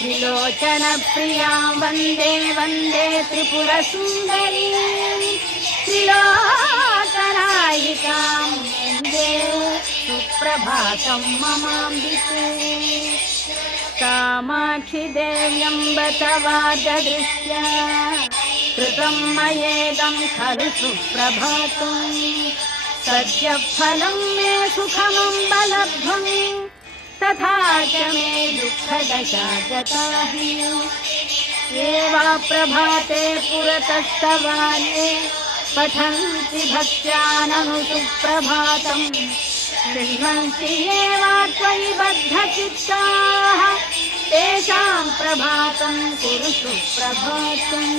त्रिलोचनप्रियां वन्दे वन्दे त्रिपुरसुन्दरीं त्रिलोकनायिकां वन्दे सुप्रभातं ममाम्बिके कामाक्षि देव्यम्ब तवादृश्य कृतं मयेदं खलु सुप्रभातम् सद्य फलं मे सुखमम्बलब्धं तथा च मे दुःखदशा गता हि एवा प्रभाते पुरतस्तवाले पठन्ति भक्त्याननु सुप्रभातं शृण्वन्ति एवा त्वयि बद्धचित्ताः तेषां प्रभातं कुरु सुप्रभातम्।